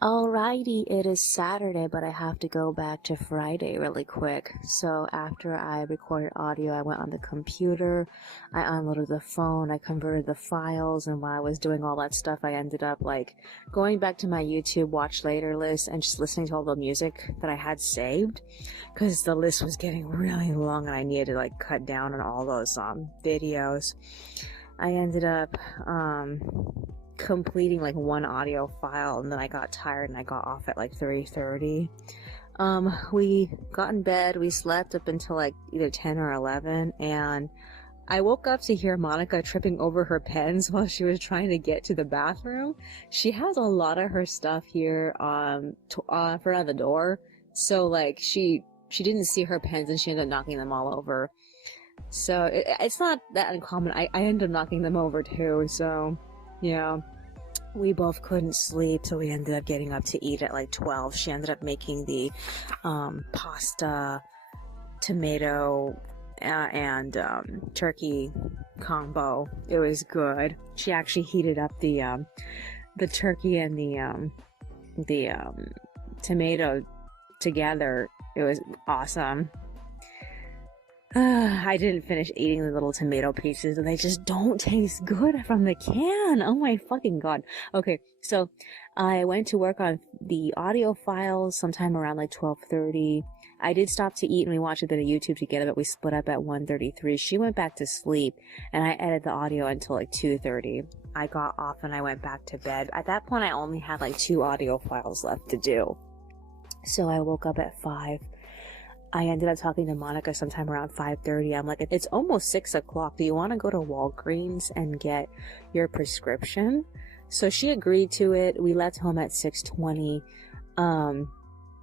Alrighty, it is Saturday, but I have to go back to Friday really quick. So after I recorded audio, I went on the computer, I unloaded the phone, I converted the files, and while I was doing all that stuff, I ended up going back to my YouTube watch later list and just listening to all the music that I had saved, because the list was getting really long and I needed to cut down on all those videos. I ended up completing one audio file, and then I got tired and I got off at 3:30. We got in bed, we slept up until either 10 or 11, and I woke up to hear Monica tripping over her pens while she was trying to get to the bathroom. She has a lot of her stuff here in front of the door, so she didn't see her pens and she ended up knocking them all over. So it's not that uncommon. I ended up knocking them over too, so yeah. We both couldn't sleep, so we ended up getting up to eat at 12. She ended up making the pasta, tomato, and turkey combo. It was good. She actually heated up the turkey and the tomato together. It was awesome. I didn't finish eating the little tomato pieces, and they just don't taste good from the can. Oh my fucking god. Okay, so I went to work on the audio files sometime around 12:30. I did stop to eat and we watched a bit of YouTube together, but we split up at 1:33. She went back to sleep and I edited the audio until 2:30. I got off and I went back to bed. At that point I only had 2 audio files left to do. So I woke up at 5. I ended up talking to Monica sometime around 5:30. I'm like, it's almost 6 o'clock. Do you want to go to Walgreens and get your prescription? So she agreed to it. We left home at 6:20.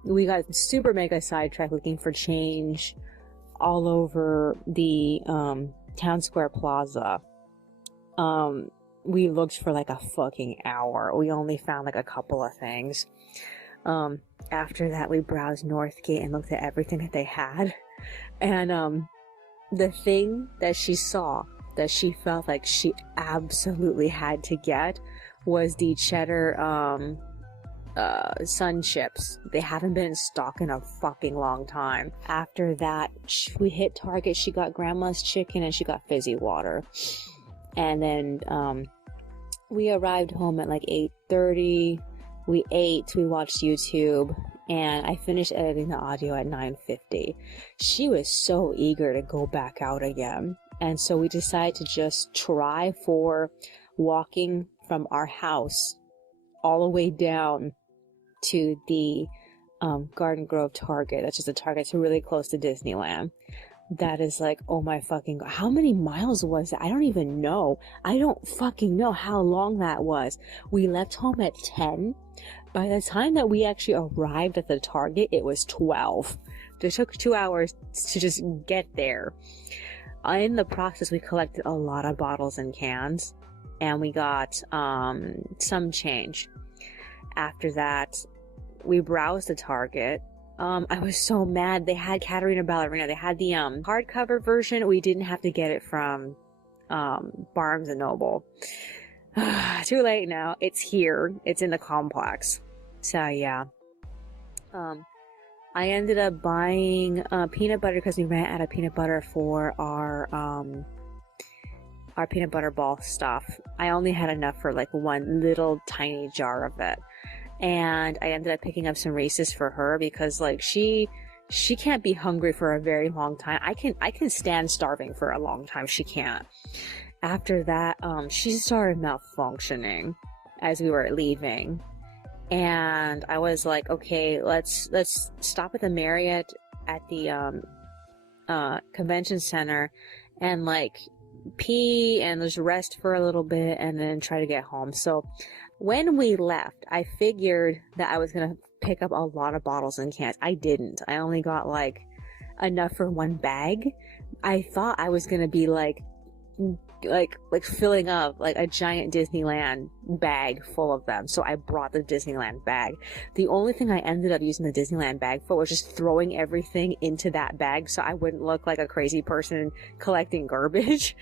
We got super mega sidetracked looking for change all over the Town Square Plaza. We looked for a fucking hour. We only found a couple of things. After that, we browsed Northgate and looked at everything that they had. And, the thing that she saw that she felt like she absolutely had to get was the cheddar, sun chips. They haven't been in stock in a fucking long time. After that, we hit Target. She got grandma's chicken and she got fizzy water. And then, we arrived home at 8:30. We ate, we watched YouTube, and I finished editing the audio at 9:50. She was so eager to go back out again. And so we decided to just try for walking from our house all the way down to the Garden Grove Target. That's just a Target. It's really close to Disneyland. That is oh my fucking god. How many miles was it? I don't even know. I don't fucking know how long that was. We left home at 10. By the time that we actually arrived at the Target, it was 12. It took 2 hours to just get there. In the process, we collected a lot of bottles and cans, and we got some change. After that, we browsed the Target. I was so mad. They had Katarina Ballerina. They had the hardcover version. We didn't have to get it from Barnes and Noble. Too late now. It's here. It's in the complex. So yeah. I ended up buying peanut butter because we ran out of peanut butter for our peanut butter ball stuff. I only had enough for one little tiny jar of it. And I ended up picking up some Reese's for her because she can't be hungry for a very long time. I can stand starving for a long time. She can't. After that, she started malfunctioning as we were leaving. And I was like, okay, let's stop at the Marriott at the convention center and pee and just rest for a little bit and then try to get home. So when we left, I figured that I was gonna pick up a lot of bottles and cans. I didn't. I only got enough for one bag. I thought I was gonna be like filling up like a giant Disneyland bag full of them. So I brought the Disneyland bag. The only thing I ended up using the Disneyland bag for was just throwing everything into that bag so I wouldn't look like a crazy person collecting garbage.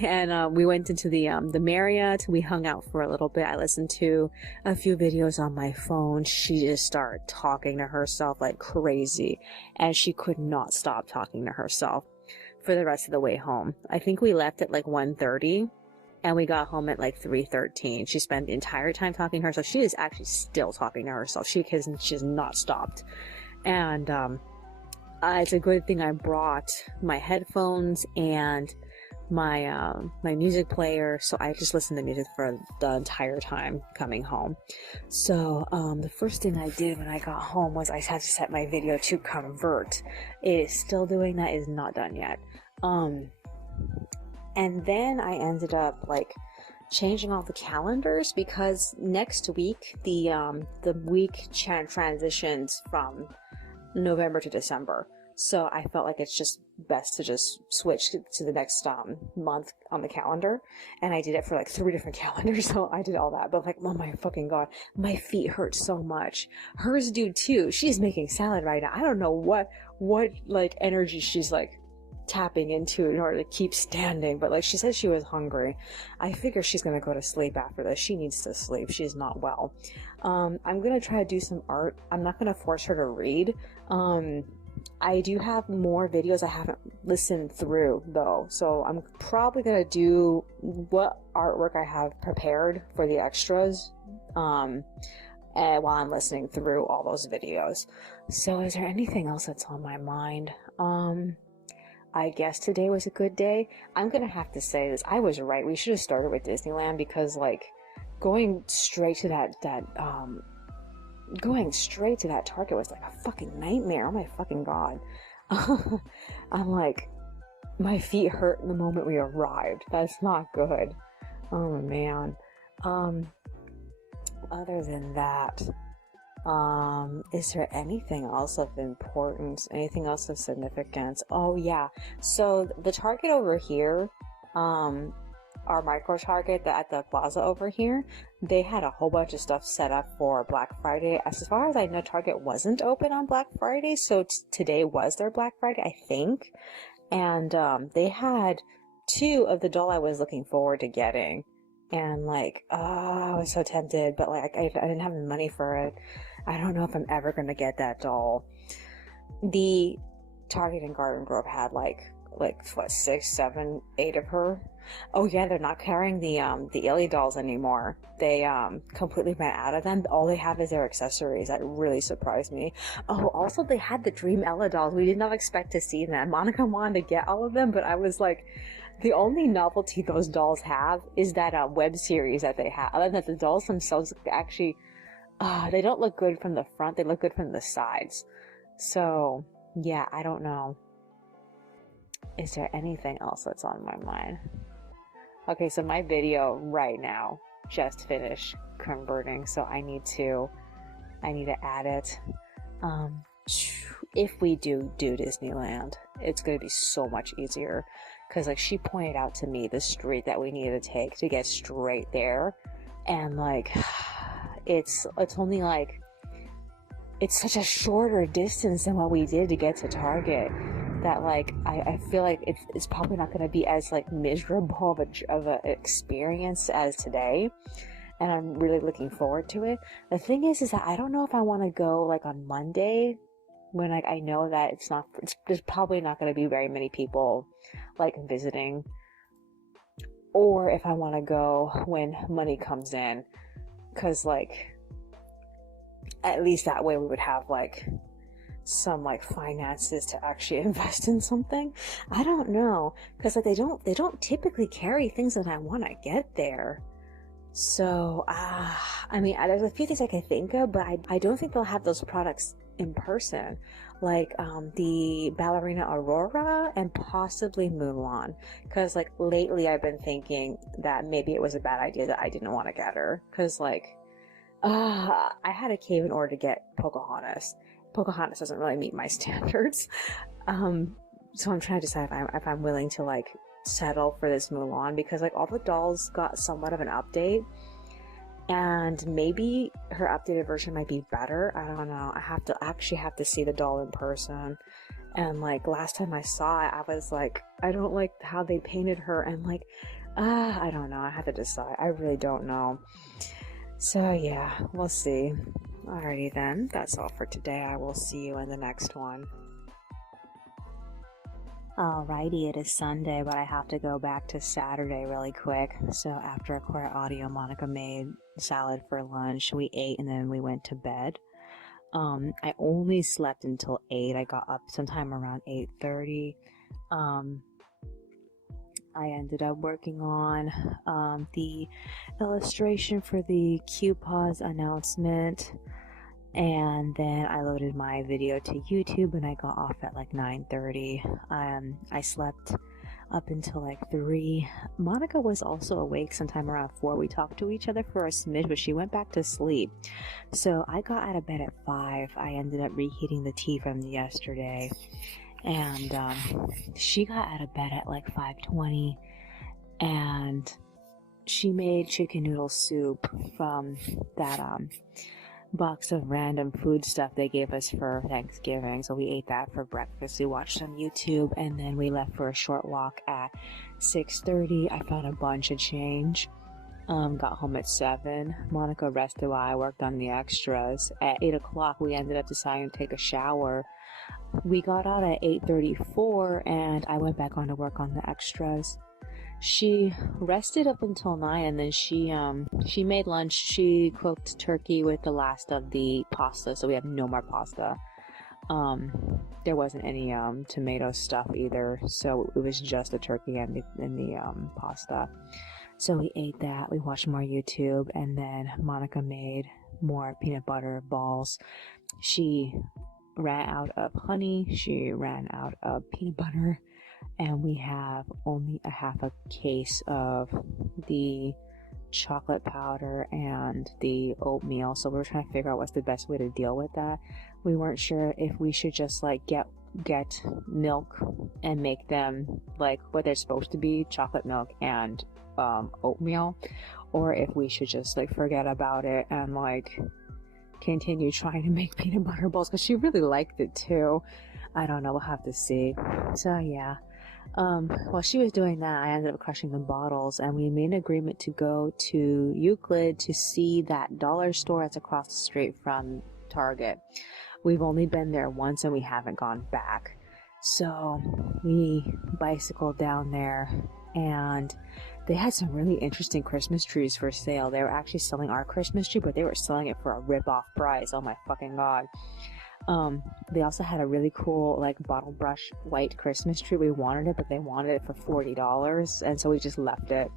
And we went into the Marriott. We hung out for a little bit. I listened to a few videos on my phone. She just started talking to herself like crazy, and she could not stop talking to herself for the rest of the way home. I think we left at like 1:30 and we got home at like 3:13. She spent the entire time talking to herself. She is actually still talking to herself. She has not stopped. And it's a good thing I brought my headphones and my music player, so I just listened to music for the entire time coming home. So the first thing I did when I got home was I had to set my video to convert. It is still doing that. It is not done yet. And then I ended up like changing all the calendars because next week the week transitions from November to December. So I felt like it's just best to just switch to the next month on the calendar. And I did it for like 3 different calendars. So I did all that. But like, oh my fucking God, my feet hurt so much. Hers do too. She's making salad right now. I don't know what like energy she's like tapping into in order to keep standing. But like she said she was hungry. I figure she's going to go to sleep after this. She needs to sleep. She's not well. I'm going to try to do some art. I'm not going to force her to read. I do have more videos I haven't listened through though, so I'm probably gonna do what artwork I have prepared for the extras and while I'm listening through all those videos. So is there anything else that's on my mind? I guess today was a good day. I'm gonna have to say this, I was right. We should have started with Disneyland because like going straight to that Target was like a fucking nightmare. Oh my fucking God. I'm like, my feet hurt the moment we arrived. That's not good. Oh man. Other than that, is there anything else of importance? Anything else of significance? Oh yeah. So the Target over here, our micro Target at the plaza over here, they had a whole bunch of stuff set up for Black Friday. As far as I know, Target wasn't open on Black Friday, so today was their Black Friday, I think. And they had 2 of the doll I was looking forward to getting. And like, I was so tempted, but like I didn't have the money for it. I don't know if I'm ever going to get that doll. The Target in Garden Grove had like what, 6, 7, 8 of her. Oh yeah, they're not carrying the Illy dolls anymore. They completely ran out of them. All they have is their accessories. That really surprised me. Oh, also they had the Dream Ella dolls. We did not expect to see them. Monica wanted to get all of them, but I was like, the only novelty those dolls have is that web series that they have. Other than that, the dolls themselves actually, they don't look good from the front. They look good from the sides. So yeah, I don't know. Is there anything else that's on my mind? Okay, so my video right now just finished converting, so I need to add it. If we do Disneyland, it's going to be so much easier because like she pointed out to me the street that we needed to take to get straight there, and like it's only like, it's such a shorter distance than what we did to get to Target that like I feel like it's probably not going to be as like miserable of a experience as today, and I'm really looking forward to it. The thing is that I don't know if I want to go like on Monday when like I know that there's probably not going to be very many people like visiting, or if I want to go when money comes in, because like at least that way we would have like some like finances to actually invest in something. I don't know, because like they don't typically carry things that I want to get there. So I mean, there's a few things I can think of, but I don't think they'll have those products in person, like the Ballerina Aurora and possibly Mulan, because like lately I've been thinking that maybe it was a bad idea that I didn't want to get her, because like I had a cave in order to get Pocahontas. Pocahontas doesn't really meet my standards, so I'm trying to decide if I'm willing to like settle for this Mulan, because like all the dolls got somewhat of an update, and maybe her updated version might be better. I don't know. I have to see the doll in person. And like last time I saw it, I was like, I don't like how they painted her, and like, I don't know. I have to decide. I really don't know. So yeah, we'll see. Alrighty then, that's all for today. I will see you in the next one. Alrighty, it is Sunday, but I have to go back to Saturday really quick. So after Quiet Audio, Monica made salad for lunch. We ate and then we went to bed. I only slept until 8. I got up sometime around 8:30. I ended up working on the illustration for the Q-Pause announcement, and then I loaded my video to YouTube and I got off at like 9:30. I slept up until like 3. Monica was also awake sometime around 4. We talked to each other for a smidge, but she went back to sleep. So I got out of bed at 5. I ended up reheating the tea from yesterday, and she got out of bed at like 5:20, and she made chicken noodle soup from that box of random food stuff they gave us for Thanksgiving. So we ate that for breakfast. We watched some YouTube, and then we left for a short walk at 6:30. I found a bunch of change. Got home at 7. Monica rested while I worked on the extras. At 8 o'clock, we ended up deciding to take a shower. We got out at 8:34, and I went back on to work on the extras. She rested up until 9, and then she made lunch. She cooked turkey with the last of the pasta, so we have no more pasta. There wasn't any tomato stuff either, so it was just the turkey and the pasta. So we ate that. We watched more YouTube, and then Monica made more peanut butter balls. She ran out of honey. She ran out of peanut butter. And we have only a half a case of the chocolate powder and the oatmeal. So we're trying to figure out what's the best way to deal with that. We weren't sure if we should just like get milk and make them like what they're supposed to be, chocolate milk and oatmeal, or if we should just like forget about it and like continue trying to make peanut butter balls, because she really liked it too. I don't know, we'll have to see. So yeah. While she was doing that, I ended up crushing the bottles, and we made an agreement to go to Euclid to see that dollar store that's across the street from Target. We've only been there once and we haven't gone back. So we bicycled down there, and they had some really interesting Christmas trees for sale. They were actually selling our Christmas tree, but they were selling it for a rip-off price. Oh my fucking god. They also had a really cool like bottle brush white Christmas tree. We wanted it, but they wanted it for $40, and so we just left it.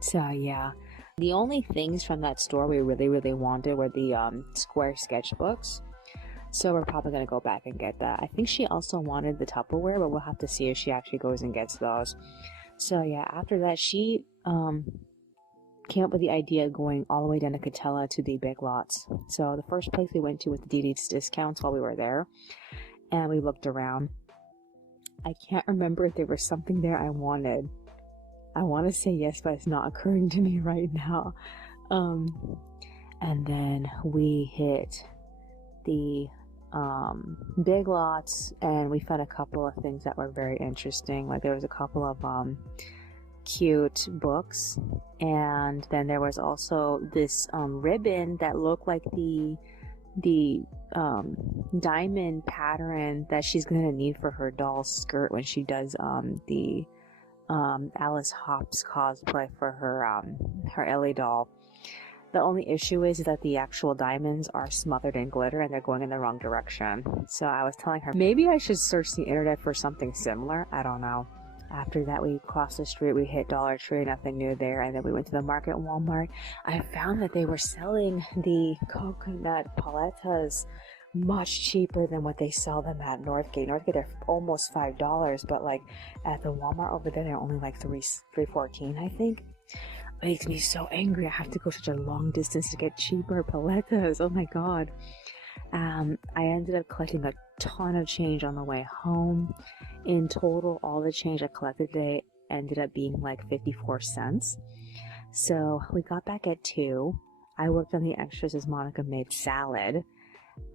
So yeah, the only things from that store we really wanted were the square sketchbooks. So we're probably gonna go back and get that. I think she also wanted the Tupperware, but we'll have to see if she actually goes and gets those. So yeah, after that she came up with the idea of going all the way down to Catella to the Big Lots. So the first place we went to with the DD's discounts while we were there, and we looked around. I can't remember if there was something there I wanted. I want to say yes, but it's not occurring to me right now. And then we hit the Big Lots, and we found a couple of things that were very interesting. Like there was a couple of cute books, and then there was also this ribbon that looked like the diamond pattern that she's gonna need for her doll skirt when she does the Alice Hops cosplay for her Ellie doll. The only issue is that the actual diamonds are smothered in glitter and they're going in the wrong direction. So I was telling her maybe I should search the internet for something similar. I don't know. After that, we crossed the street, we hit Dollar Tree, nothing new there, and then we went to the market Walmart. I found that they were selling the coconut palettas much cheaper than what they sell them at Northgate. Northgate, they're almost $5, but like at the Walmart over there, they're only like $3.14, I think. It makes me so angry. I have to go such a long distance to get cheaper palettas. Oh my god. I ended up collecting a ton of change on the way home. In total, all the change I collected today ended up being like 54 cents. So we got back at 2. I worked on the extras as Monica made salad.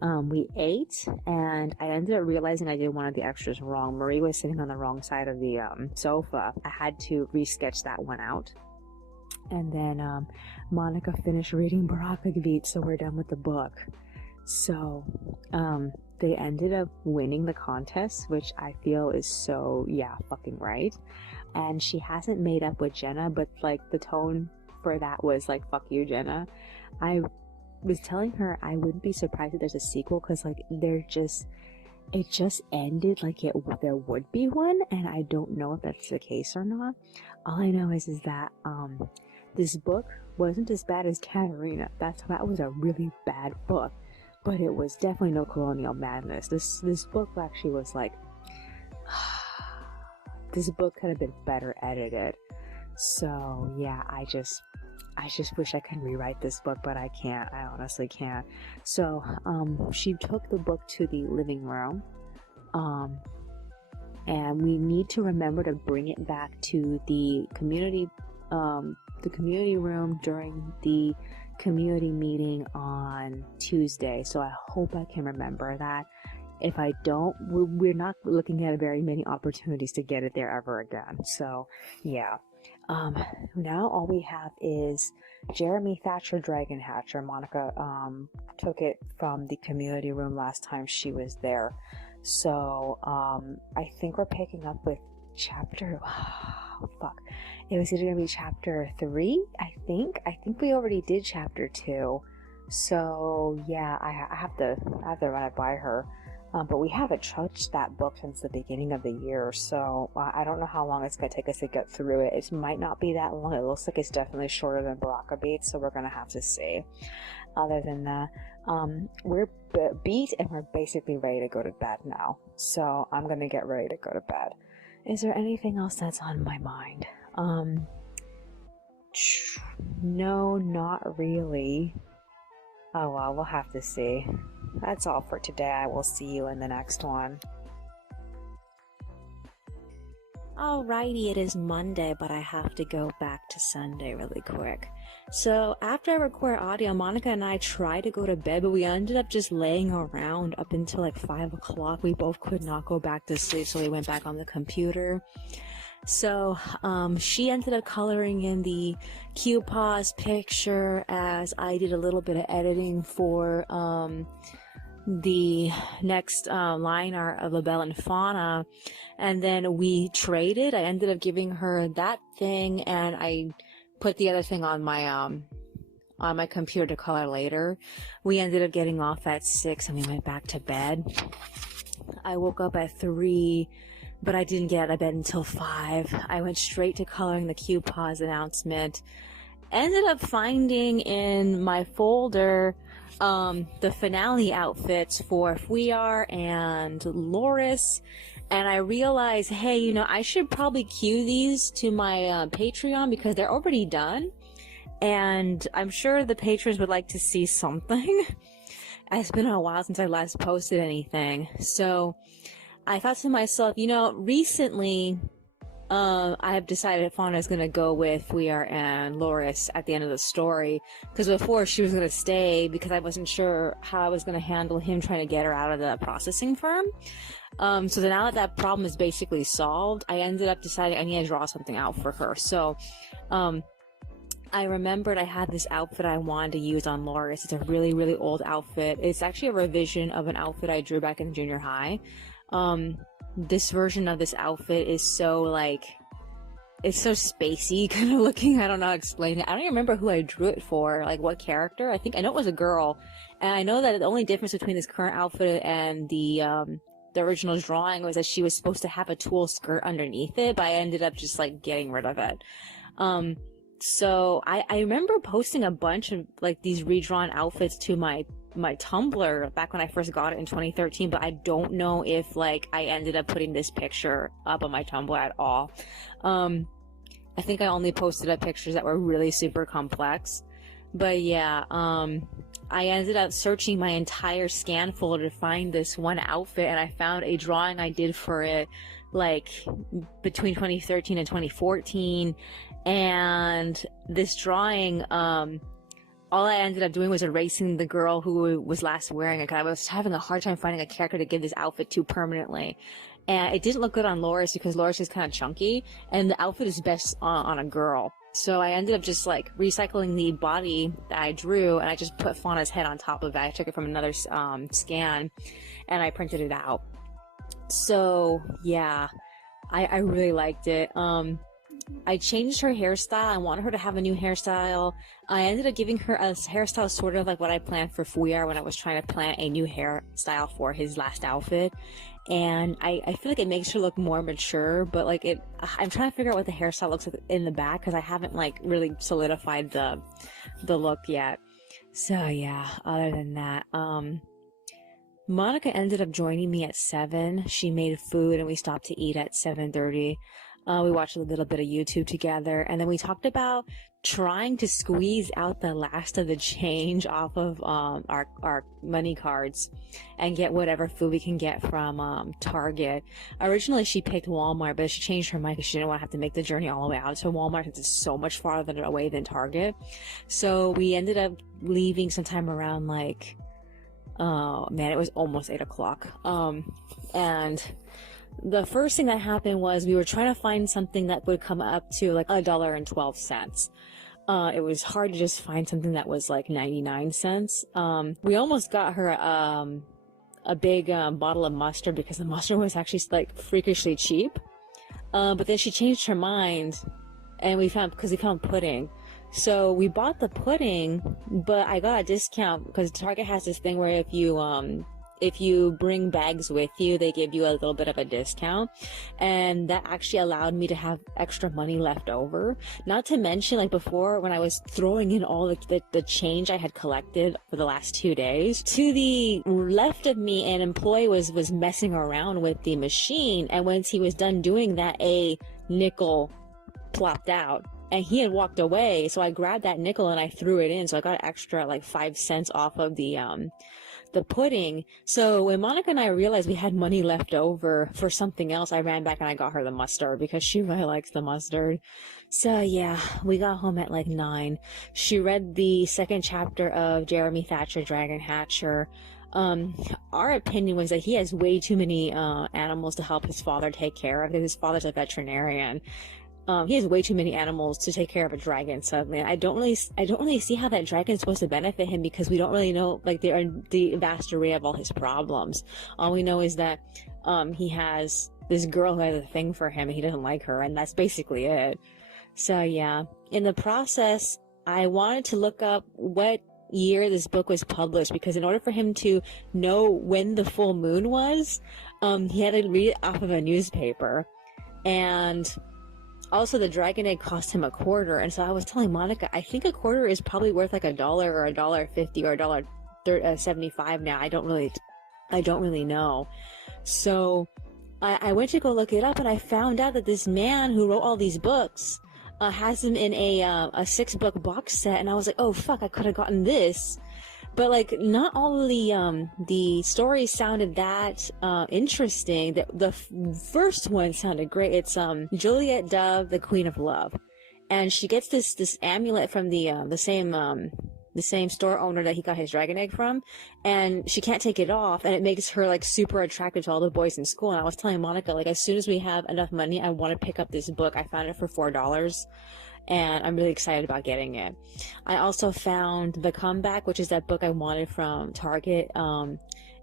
We ate, and I ended up realizing I did one of the extras wrong. Marie was sitting on the wrong side of the sofa. I had to resketch that one out. And then Monica finished reading Baraka Beat, so we're done with the book. So they ended up winning the contest, which I feel is so, yeah, fucking right. And she hasn't made up with Jenna, but like the tone for that was like, fuck you, Jenna. I was telling her I wouldn't be surprised if there's a sequel, because like it just ended like there would be one, and I don't know if that's the case or not. All I know is that this book wasn't as bad as Katerina. That was a really bad book, but it was definitely no colonial madness. This book actually was like, this book could have been better edited. So yeah, I just wish I could rewrite this book, but I can't. I honestly can't. So she took the book to the living room, and we need to remember to bring it back to the community room during the community meeting on Tuesday. So I hope I can remember that. If I don't, we're not looking at very many opportunities to get it there ever again. So yeah. Now all we have is Jeremy Thatcher Dragon Hatcher. Monica took it from the community room last time she was there. So I think we're picking up with chapter it was either gonna be chapter 3, I think we already did chapter 2. So yeah, I have to run it by her. But we haven't touched that book since the beginning of the year, so I don't know how long it's going to take us to get through it. It might not be that long. It looks like it's definitely shorter than Baraka Beat, so we're going to have to see. Other than that, we're beat and we're basically ready to go to bed now. So I'm going to get ready to go to bed. Is there anything else that's on my mind? No, not really. Oh well, we'll have to see. That's all for today. I will see you in the next one. Alrighty, it is Monday, but I have to go back to Sunday really quick. So after I record audio, Monica and I tried to go to bed, but we ended up just laying around up until like 5 o'clock. We both could not go back to sleep, so we went back on the computer. So she ended up coloring in the Q-Pause picture as I did a little bit of editing for the next line art of Labelle and Fauna, and then we traded. I ended up giving her that thing, and I put the other thing on my computer to color later. We ended up getting off at 6 and we went back to bed. I woke up at 3, but I didn't get out of bed until 5. I went straight to coloring the Q-Pause announcement. Ended up finding in my folder the finale outfits for Fuyar and Loris, and I realized, hey, you know, I should probably queue these to my Patreon because they're already done, and I'm sure the patrons would like to see something. It's been a while since I last posted anything, so I thought to myself, you know, recently I have decided Fauna is going to go with Fuyar and Loris at the end of the story, because before she was going to stay because I wasn't sure how I was going to handle him trying to get her out of the processing firm. So now that that problem is basically solved, I ended up deciding I need to draw something out for her. So I remembered I had this outfit I wanted to use on Loris. It's a really, really old outfit. It's actually a revision of an outfit I drew back in junior high. This version of this outfit is so, like, it's so spacey kind of looking. I don't know how to explain it. I don't even remember who I drew it for, like what character. I know it was a girl, and I know that the only difference between this current outfit and the original drawing was that she was supposed to have a tulle skirt underneath it, but I ended up just like getting rid of it. So I remember posting a bunch of like these redrawn outfits to my Tumblr back when I first got it in 2013, but I don't know if like I ended up putting this picture up on my Tumblr at all. I think I only posted up pictures that were really super complex. But yeah, I ended up searching my entire scan folder to find this one outfit, and I found a drawing I did for it like between 2013 and 2014. And this drawing, all I ended up doing was erasing the girl who was last wearing it, because I was having a hard time finding a character to give this outfit to permanently. And it didn't look good on Loris because Loris is kind of chunky, and the outfit is best on a girl. So I ended up just like recycling the body that I drew, and I just put Fauna's head on top of it. I took it from another scan, and I printed it out. So yeah, I really liked it. I changed her hairstyle. I wanted her to have a new hairstyle. I ended up giving her a hairstyle sort of like what I planned for Fuyar when I was trying to plan a new hairstyle for his last outfit. And I feel like it makes her look more mature, but like I'm trying to figure out what the hairstyle looks like in the back, because I haven't like really solidified the look yet. So yeah, other than that, Monica ended up joining me at 7. She made food and we stopped to eat at 7:30. We watched a little bit of YouTube together, and then we talked about trying to squeeze out the last of the change off of our money cards and get whatever food we can get from Target. Originally she picked Walmart, but she changed her mind because she didn't want to have to make the journey all the way out to Walmart, since it's so much farther away than Target. So we ended up leaving sometime around like, oh man, it was almost 8 o'clock. And the first thing that happened was we were trying to find something that would come up to like $1.12. It was hard to just find something that was like 99 cents. We almost got her a big bottle of mustard, because the mustard was actually like freakishly cheap. But then she changed her mind, and because we found pudding. So we bought the pudding, but I got a discount because Target has this thing where if you bring bags with you, they give you a little bit of a discount, and that actually allowed me to have extra money left over. Not to mention, like before, when I was throwing in all the change I had collected for the last 2 days, to the left of me, an employee was messing around with the machine, and once he was done doing that, a nickel plopped out. And he had walked away, so I grabbed that nickel and I threw it in, so I got extra like 5 cents off of the pudding. So when Monica and I realized we had money left over for something else, I ran back and I got her the mustard, because she really likes the mustard. So yeah, we got home at like 9. She read the 2nd chapter of Jeremy Thatcher Dragon Hatcher. Our opinion was that he has way too many animals to help his father take care of, because his father's a veterinarian. He has way too many animals to take care of a dragon suddenly. I don't really see how that dragon is supposed to benefit him, because we don't really know like the vast array of all his problems. All we know is that he has this girl who has a thing for him and he doesn't like her, and that's basically it. So yeah, in the process, I wanted to look up what year this book was published, because in order for him to know when the full moon was, he had to read it off of a newspaper. And also, the dragon egg cost him $0.25, and so I was telling Monica, I think $0.25 is probably worth like $1 or $1.50 or $1.75 now. I don't really know. So I went to go look it up, and I found out that this man who wrote all these books has them in a 6-book box set, and I was like, oh fuck, I could have gotten this. But like, not all of the stories sounded that interesting. The first one sounded great. It's Juliet Dove, the Queen of Love, and she gets this amulet from the same store owner that he got his dragon egg from, and she can't take it off, and it makes her like super attractive to all the boys in school. And I was telling Monica, like, as soon as we have enough money, I want to pick up this book. I found it for $4. And I'm really excited about getting it. I also found The Comeback, which is that book I wanted from Target.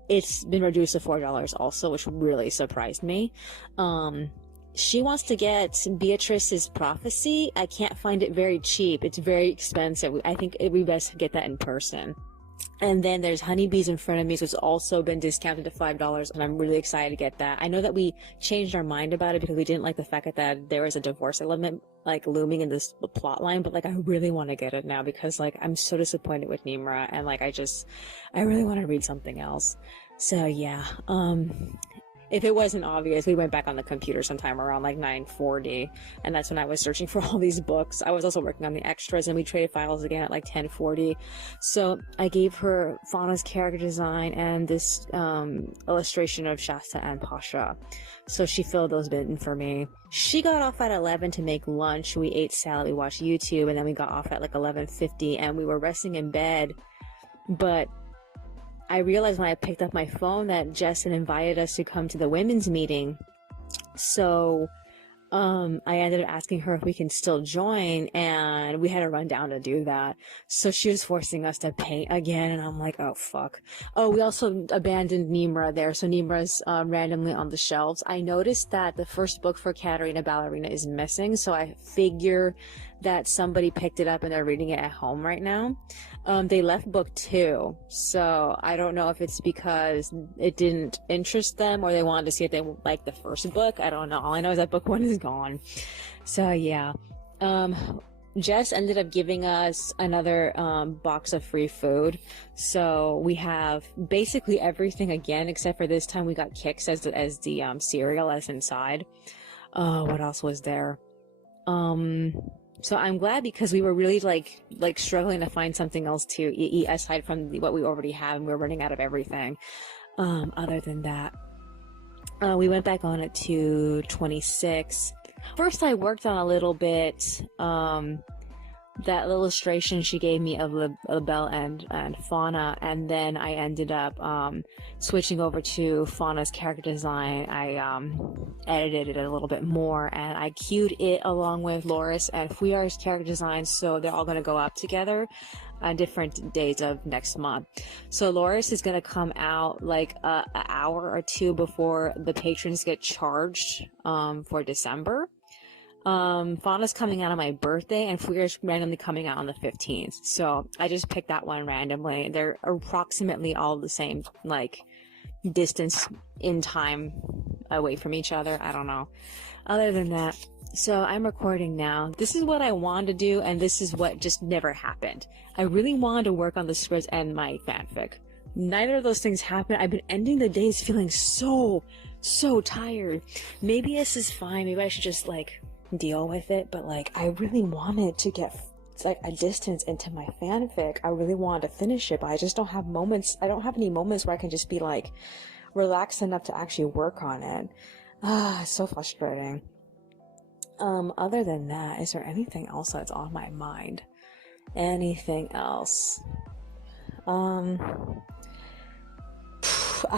It's been reduced to $4 also, which really surprised me. She wants to get Beatrice's Prophecy. I can't find it very cheap. It's very expensive. I think we best get that in person. And then there's Honeybees and Frenemies, which has also been discounted to $5, and I'm really excited to get that. I know that we changed our mind about it because we didn't like the fact that there was a divorce element like looming in this plot line, but like I really want to get it now because like I'm so disappointed with Nimra, and like I really want to read something else. So yeah, if it wasn't obvious, we went back on the computer sometime around like 9:40, and that's when I was searching for all these books. I was also working on the extras, and we traded files again at like 10:40. So I gave her Fauna's character design and this illustration of Shasta and Pasha. So she filled those in for me. She got off at 11 to make lunch. We ate salad, we watched YouTube, and then we got off at like 11:50, and we were resting in bed. But I realized when I picked up my phone that Jess had invited us to come to the women's meeting. So I ended up asking her if we can still join, and we had to run down to do that. So she was forcing us to paint again, and I'm like, oh fuck. Oh, we also abandoned Nimra there, so Nimra's randomly on the shelves. I noticed that the first book for Katerina Ballerina is missing, so I figure that somebody picked it up and they're reading it at home right now. They left book 2, so I don't know if it's because it didn't interest them or they wanted to see if they liked the first book. I don't know. All I know is that book 1 is gone. So yeah. Jess ended up giving us another box of free food. So we have basically everything again, except for this time we got Kix as the cereal as inside. What else was there? So I'm glad, because we were really like struggling to find something else to eat aside from what we already have, and we were running out of everything. Other than that, we went back on it to 26. First, I worked on a little bit, that illustration she gave me of Belle and Fauna, and then I ended up switching over to Fauna's character design. I edited it a little bit more, and I queued it along with Loris and Fuyar's character designs, so they're all going to go up together on different days of next month. So Loris is going to come out like an hour or two before the patrons get charged for December. Fauna's coming out on my birthday, and Fuyar's randomly coming out on the 15th. So I just picked that one randomly. They're approximately all the same, like, distance in time away from each other. I don't know. Other than that, so I'm recording now. This is what I wanted to do, and this is what just never happened. I really wanted to work on the scripts and my fanfic. Neither of those things happened. I've been ending the days feeling so tired. Maybe this is fine. Maybe I should just, like, deal with it, but like I really wanted to get like a distance into my fanfic. I really wanted to finish it, but I just don't have moments. I don't have any moments where I can just be like relaxed enough to actually work on it. It's so frustrating. Other than that, is there anything else that's on my mind? Anything else? I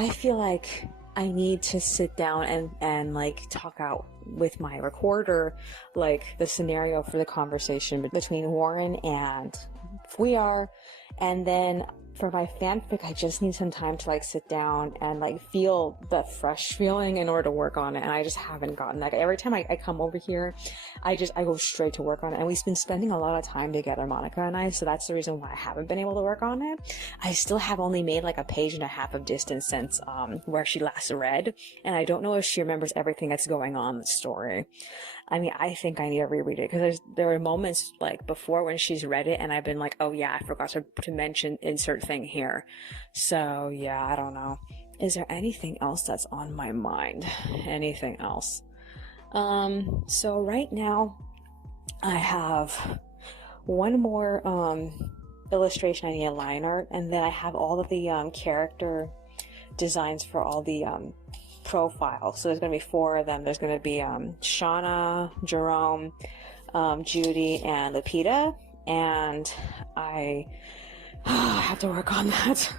feel like I need to sit down and like talk out with my recorder, like the scenario for the conversation between Warren and Fuyar, and then for my fanfic, I just need some time to like sit down and like feel the fresh feeling in order to work on it, and I just haven't gotten that. Every time I come over here, I go straight to work on it, and we've been spending a lot of time together, Monica and I, so that's the reason why I haven't been able to work on it. I still have only made like a page and a half of distance since where she last read, and I don't know if she remembers everything that's going on in the story. I mean, I think I need to reread it, because there were moments like before when she's read it and I've been like, oh yeah, I forgot to mention insert thing here. So yeah, I don't know. Is there anything else that's on my mind? Anything else? So right now I have one more illustration I need a line art, and then I have all of the character designs for all the profile. So there's going to be 4 of them. There's going to be Shauna, Jerome, Judy, and Lupita, and I have to work on that.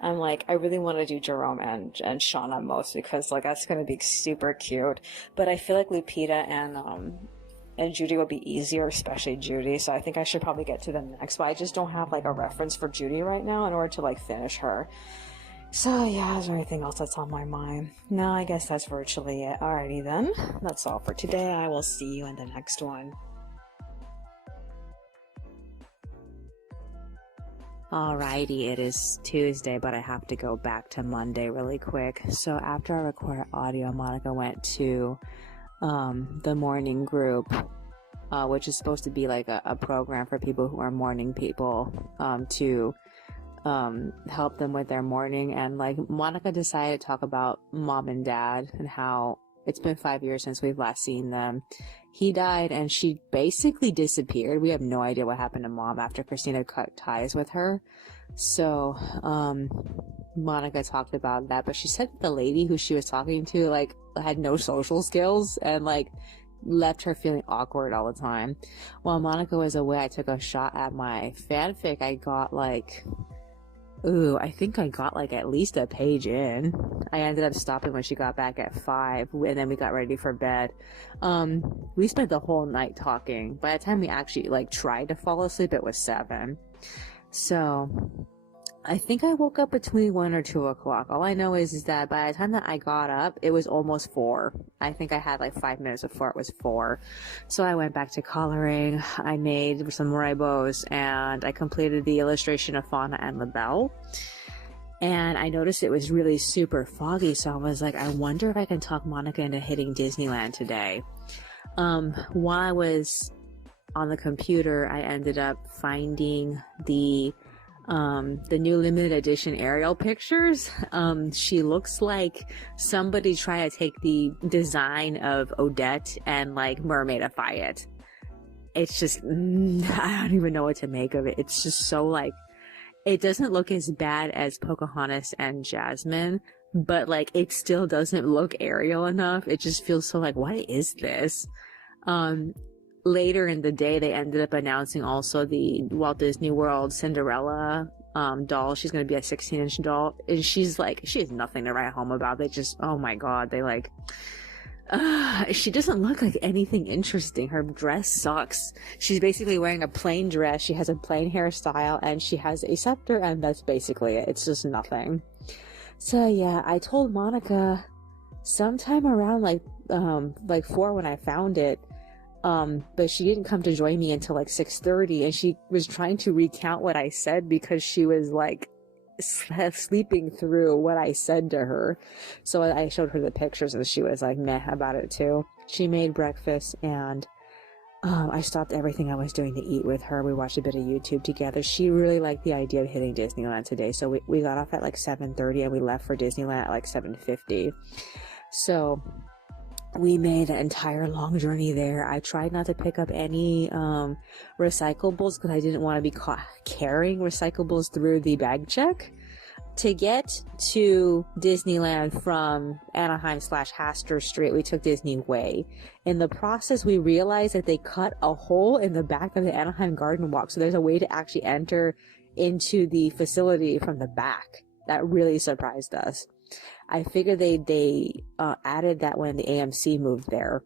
I'm like, I really want to do Jerome and Shauna most, because like that's going to be super cute, but I feel like Lupita and Judy would be easier, especially Judy, so I think I should probably get to them next, but I just don't have like a reference for Judy right now in order to like finish her. So yeah, is there anything else that's on my mind? No, I guess that's virtually it. Alrighty then, that's all for today. I will see you in the next one. Alrighty, it is Tuesday, but I have to go back to Monday really quick. So after I recorded audio, Monica went to the morning group, which is supposed to be like a program for people who are morning people, to help them with their morning. And like Monica decided to talk about mom and dad and how it's been 5 years since we've last seen them. He died and she basically disappeared. We have no idea what happened to mom after Christina cut ties with her. So Monica talked about that, but she said that the lady who she was talking to like had no social skills and like left her feeling awkward all the time. While Monica was away, I took a shot at my fanfic. I got like, I think I got like at least a page in. I ended up stopping when she got back at 5, and then we got ready for bed. We spent the whole night talking. By the time we actually like tried to fall asleep, it was 7. So I think I woke up between 1 or 2 o'clock. All I know is that by the time that I got up, it was almost 4. I think I had like 5 minutes before it was 4. So I went back to coloring. I made some rainbows and I completed the illustration of Fauna and LaBelle. And I noticed it was really super foggy. So I was like, I wonder if I can talk Monica into hitting Disneyland today. While I was on the computer, I ended up finding the new limited edition Ariel pictures. She looks like somebody tried to take the design of Odette and like mermaidify it. It's just, I don't even know what to make of it. It's just so like, it doesn't look as bad as Pocahontas and Jasmine, but like it still doesn't look Ariel enough. It just feels so like, what is this? Later in the day, they ended up announcing also the Walt Disney World Cinderella doll. She's going to be a 16-inch doll. And she's like, she has nothing to write home about. They just, oh my God, they like, she doesn't look like anything interesting. Her dress sucks. She's basically wearing a plain dress. She has a plain hairstyle and she has a scepter, and that's basically it. It's just nothing. So yeah, I told Monica sometime around like 4 when I found it. But she didn't come to join me until like 6:30, and she was trying to recount what I said because she was like sleeping through what I said to her. So I showed her the pictures and she was like meh about it too. She made breakfast and I stopped everything I was doing to eat with her. We watched a bit of YouTube together. She really liked the idea of hitting Disneyland today. So we got off at like 7:30 and we left for Disneyland at like 7:50. So we made an entire long journey there. I tried not to pick up any recyclables because I didn't want to be caught carrying recyclables through the bag check. To get to Disneyland from Anaheim/Hastert Street, we took Disney Way. In the process, we realized that they cut a hole in the back of the Anaheim Garden Walk, so there's a way to actually enter into the facility from the back. That really surprised us. I figured they added that when the AMC moved there.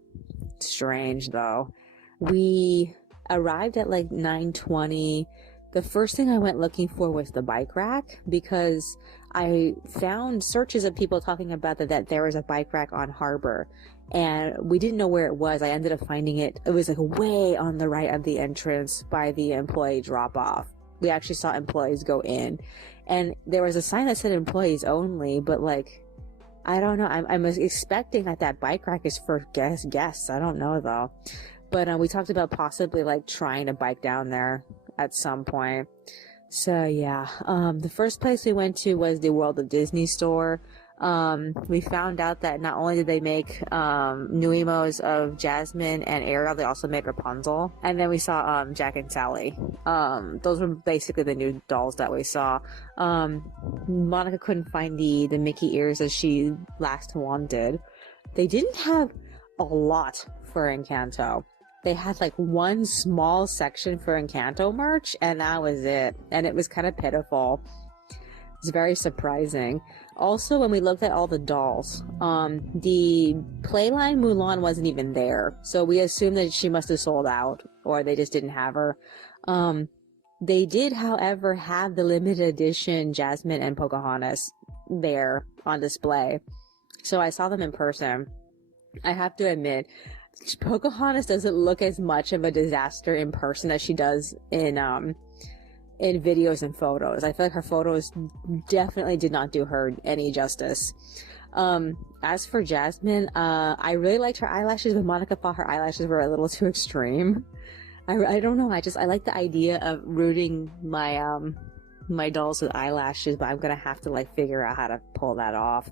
Strange though. We arrived at like 9:20. The first thing I went looking for was the bike rack because I found searches of people talking about that there was a bike rack on Harbor, and we didn't know where it was. I ended up finding it. It was like way on the right of the entrance by the employee drop off. We actually saw employees go in, and there was a sign that said employees only, but like, I don't know. I'm expecting that bike rack is for guests. I don't know though. But we talked about possibly like trying to bike down there at some point. So yeah, the first place we went to was the World of Disney store. We found out that not only did they make new emos of Jasmine and Ariel, they also made Rapunzel. And then we saw Jack and Sally. Those were basically the new dolls that we saw. Monica couldn't find the Mickey ears as she last wanted. They didn't have a lot for Encanto. They had like one small section for Encanto merch, and that was it. And it was kind of pitiful. It's very surprising. Also, when we looked at all the dolls, the Playline Mulan wasn't even there. So we assumed that she must have sold out, or they just didn't have her. They did, however, have the limited edition Jasmine and Pocahontas there on display. So I saw them in person. I have to admit, Pocahontas doesn't look as much of a disaster in person as she does in videos and photos. I feel like her photos definitely did not do her any justice. As for Jasmine, I really liked her eyelashes, but Monica thought her eyelashes were a little too extreme. I don't know. I like the idea of rooting my my dolls with eyelashes, but I'm gonna have to like figure out how to pull that off.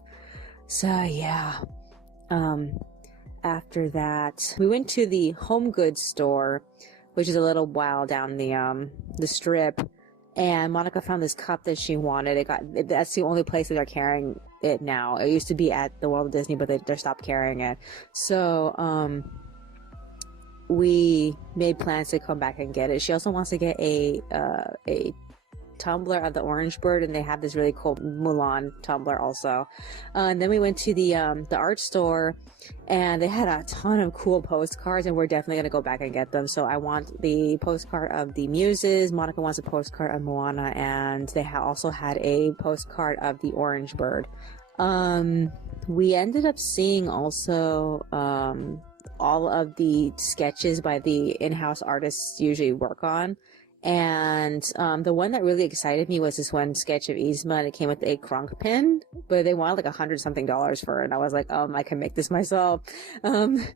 So yeah. After that, we went to the home goods store, which is a little while down the strip, and Monica found this cup that she wanted. That's the only place that they're carrying it now. It used to be at the World of Disney, but they stopped carrying it. So we made plans to come back and get it. She also wants to get a tumbler of the Orange Bird, and they have this really cool Mulan tumbler also. And then we went to the art store, and they had a ton of cool postcards, and we're definitely going to go back and get them. So I want the postcard of the Muses, Monica wants a postcard of Moana, and they also had a postcard of the Orange Bird. We ended up seeing also all of the sketches by the in-house artists usually work on. And the one that really excited me was this one sketch of Yzma, and it came with a crunk pin, but they wanted like $100-something for it, and I was like, I can make this myself. When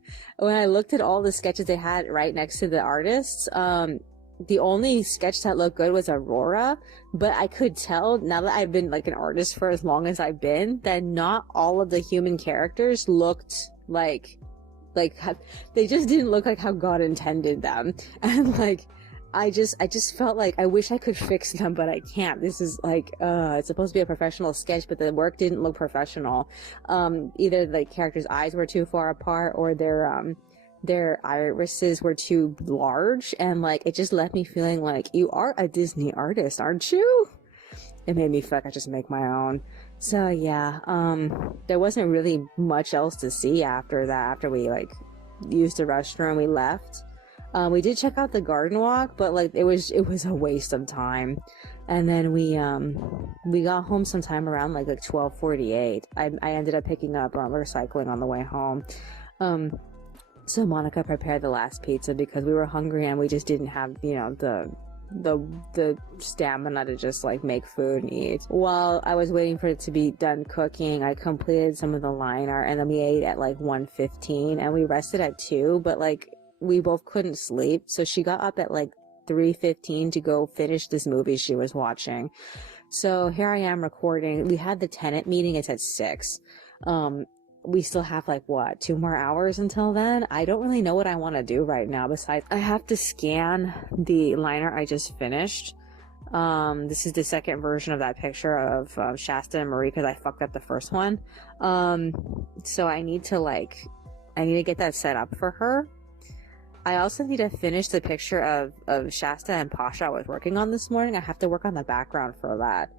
I looked at all the sketches they had right next to the artists, the only sketch that looked good was Aurora, but I could tell, now that I've been like an artist for as long as I've been, that not all of the human characters looked like they just didn't look like how God intended them. And like, I just felt like I wish I could fix them, but I can't. This is like, it's supposed to be a professional sketch, but the work didn't look professional. Either the characters' eyes were too far apart, or their irises were too large, and like, it just left me feeling like, you are a Disney artist, aren't you? It made me feel like I just make my own. So yeah, there wasn't really much else to see after that. After we like used the restroom, we left. We did check out the garden walk, but like it was a waste of time. And then we got home sometime around like 12:48. I ended up picking up recycling on the way home. So Monica prepared the last pizza because we were hungry and we just didn't have, you know, the stamina to just like make food and eat. While I was waiting for it to be done cooking, I completed some of the line art, and then we ate at like 1:15, and we rested at 2, but like we both couldn't sleep, so she got up at like 3:15 to go finish this movie she was watching. So here I am recording. We had the tenant meeting, it's at 6. We still have like what, 2 more hours until then. I don't really know what I want to do right now, besides I have to scan the liner I just finished. This is the second version of that picture of Shasta and Marie, because I fucked up the first one. So I need to get that set up for her. I also need to finish the picture of Shasta and Pasha I was working on this morning. I have to work on the background for that,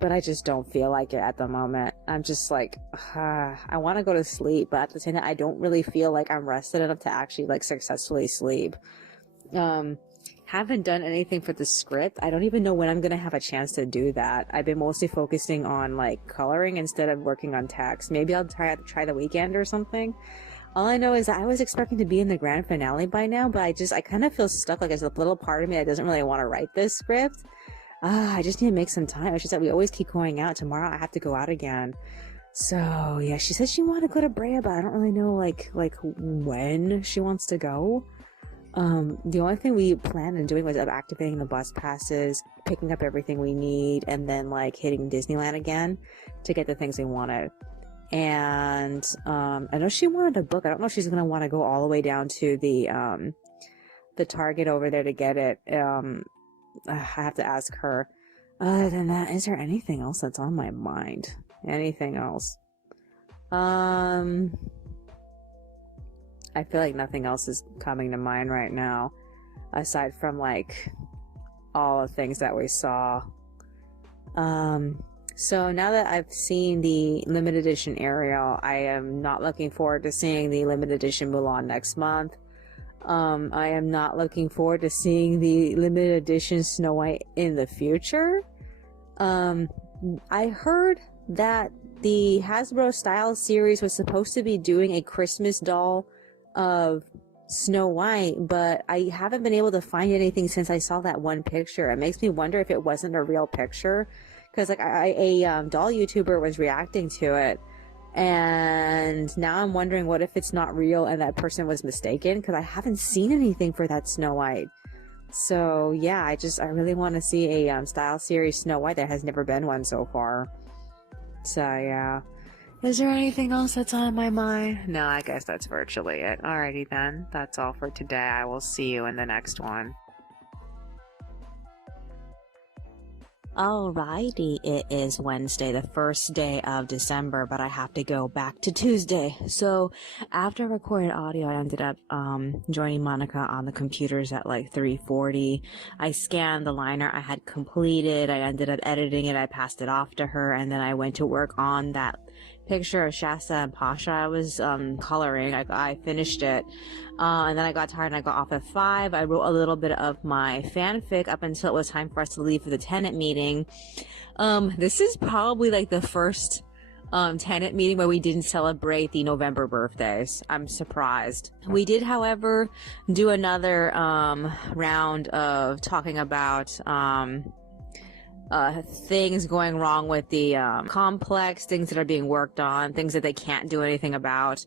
but I just don't feel like it at the moment. I'm just like, I want to go to sleep, but at the same time, I don't really feel like I'm rested enough to actually like successfully sleep. Haven't done anything for the script. I don't even know when I'm gonna have a chance to do that. I've been mostly focusing on like coloring instead of working on text. Maybe I'll try the weekend or something. All I know is that I was expecting to be in the grand finale by now, but I kind of feel stuck. Like there's a little part of me that doesn't really want to write this script. I just need to make some time. It's just that we always keep going out. Tomorrow I have to go out again. So yeah, she said she wanted to go to Brea, but I don't really know like when she wants to go. The only thing we planned on doing was activating the bus passes, picking up everything we need, and then like hitting Disneyland again to get the things we wanted. And I know she wanted a book. I don't know if she's gonna want to go all the way down to the Target over there to get it. I have to ask her. Other than that, is there anything else that's on my mind? Anything else? I feel like nothing else is coming to mind right now, aside from like all the things that we saw. So now that I've seen the limited edition Ariel, I am not looking forward to seeing the limited edition Mulan next month. I am not looking forward to seeing the limited edition Snow White in the future. I heard that the Hasbro Style series was supposed to be doing a Christmas doll of Snow White, but I haven't been able to find anything since I saw that one picture. It makes me wonder if it wasn't a real picture, because like a doll YouTuber was reacting to it, and now I'm wondering what if it's not real and that person was mistaken, because I haven't seen anything for that Snow White. So yeah, I really want to see a style series Snow White. There has never been one so far. So yeah. Is there anything else that's on my mind? No, I guess that's virtually it. Alrighty then. That's all for today. I will see you in the next one. Alrighty, it is Wednesday, the first day of December, but I have to go back to Tuesday. So after I recorded audio, I ended up joining Monica on the computers at like 3:40. I scanned the liner I had completed. I ended up editing it. I passed it off to her, and then I went to work on that picture of Shasta and Pasha I was coloring. I finished it, and then I got tired and I got off at 5. I wrote a little bit of my fanfic up until it was time for us to leave for the tenant meeting. This is probably like the first tenant meeting where we didn't celebrate the November birthdays. I'm surprised. We did, however, do another round of talking about things going wrong with the complex, things that are being worked on, things that they can't do anything about.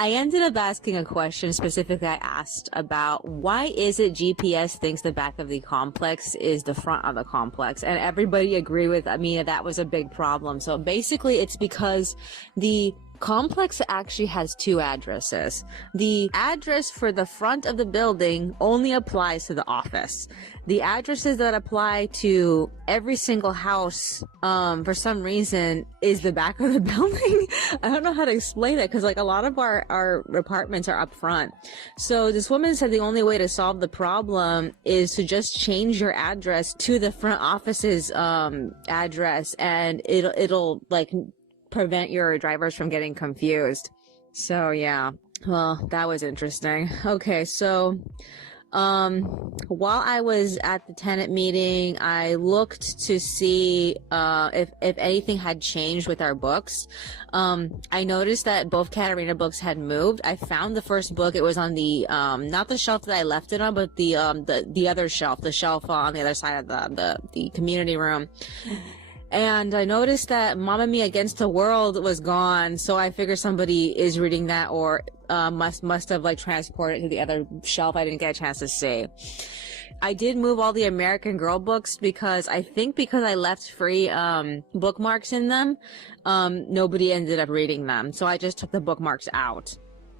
I ended up asking a question specifically. I asked about why is it GPS thinks the back of the complex is the front of the complex, and everybody agreed with me that was a big problem. So basically it's because the complex actually has 2 addresses. The address for the front of the building only applies to the office. The addresses that apply to every single house, for some reason, is the back of the building. I don't know how to explain it, because like a lot of our apartments are up front. So this woman said the only way to solve the problem is to just change your address to the front office's address, and it'll like prevent your drivers from getting confused. So yeah, well, that was interesting. Okay, so while I was at the tenant meeting, I looked to see if anything had changed with our books. I noticed that both Katarina books had moved. I found the first book. It was on the not the shelf that I left it on, but the other shelf, the shelf on the other side of the community room. And I noticed that Mamma Mia Against the World was gone, so I figured somebody is reading that, or must have like transported it to the other shelf. I didn't get a chance to see. I did move all the American Girl books because I left free bookmarks in them, nobody ended up reading them, so I just took the bookmarks out.